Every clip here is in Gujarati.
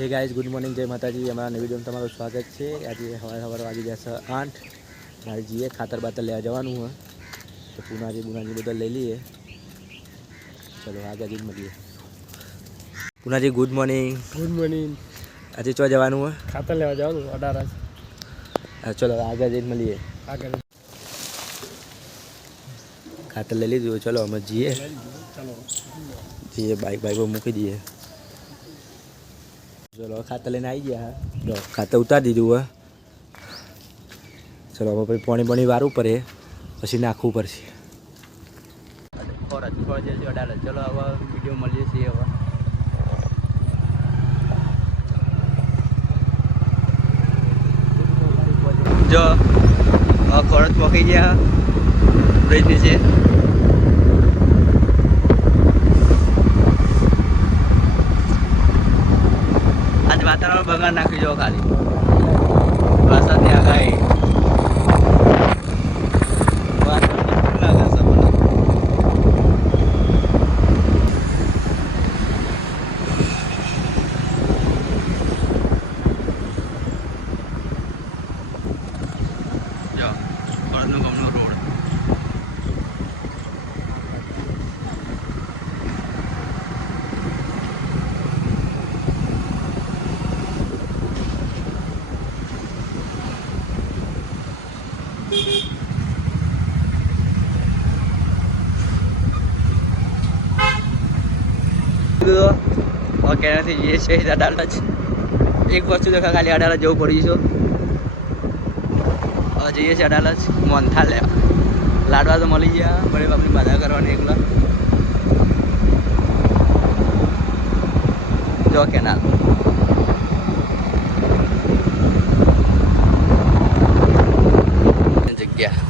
હે ગાઈઝ, ગુડ મોર્નિંગ, જય માતાજી. અમારા નવી વિડીયોમાં તમારું સ્વાગત છે. આજે સવારે વાગી જશે 8. મારે જઈએ ખાતર બાતર લેવા જવાનું હોય તો પુનાજી બધા લઈ લઈએ. ચલો આગળ જઈને મળીએ. Punaji good morning. Good morning. આજે ચો જવાનું હોય? ખાતર લેવા જવાનું 18. ચલો આગળ જઈને મળીએ. આગળ ખાતર લઈ લીધું, ચલો અમે જઈએ. બાઈક મૂકી દઈએ. ચલો ખાતર લઈને આવી ગયા. જો ખાતર ઉતારી દીધું હોય. ચલો હવે પછી પાણી વારવું પડે, પછી નાખવું પડશે. ચલો હવે વિડીયો મળીએ છીએ. હવે જો ખોરજ પકી ગયા બ્રિજ નીચે. આજ વાતાવરણ બગાડ નાખી જો ખાલી વરસાદની આગાહી. વાતાવરણ લાગે છે મને. જો ખોરજનો ગામનો રોડ. કેનાથી જઈએ છીએ અડાલજ. એક વસ્તુ દેખા ખાલી અડાલજ જવું પડ્યું છે. હવે જઈએ છીએ અડાલજ મોનથાળ લેવા. લાડવા તો મળી ગયા, બળે બાપની બાધા કરવાની એકલા. જો કેનાલ જગ્યા.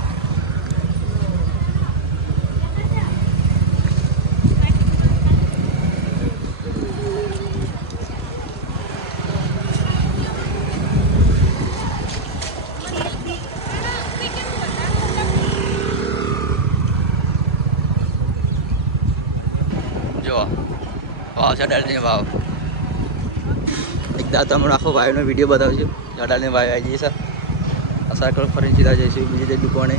વાવ છે અડાલજની વાવ. એકદા તમને આખો ભાઈનો વિડીયો બતાવશું. અડાલજની વાવ આવી જઈએ સર. સર્કલ ફરીને સીધા જઈશું બીજી જઈ દુકાને.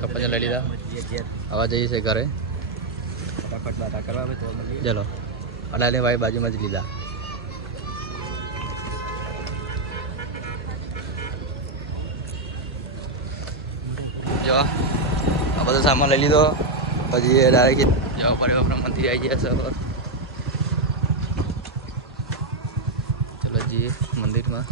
કપડા લઈ લીધા, આવા જઈએ છે ઘરે. ફટાફટ બાધા કરવા તો ચલો અડાલજની વાવ બાજુમાં જ લીધા. જો આ બધો સામાન લઈ લીધો. પછી ડાયરેક્ટ જવા પડે આપણા મંદિર આવી ગયા છે. ચલો જઈએ મંદિરમાં.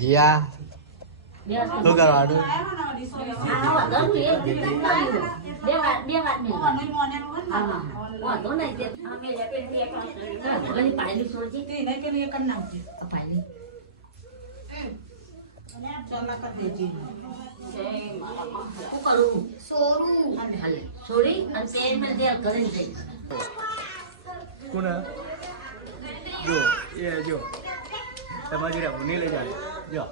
જીયા શું કરવાનું? જો એ જો તમારી જોડે હું નહીં લઈ જાય. જો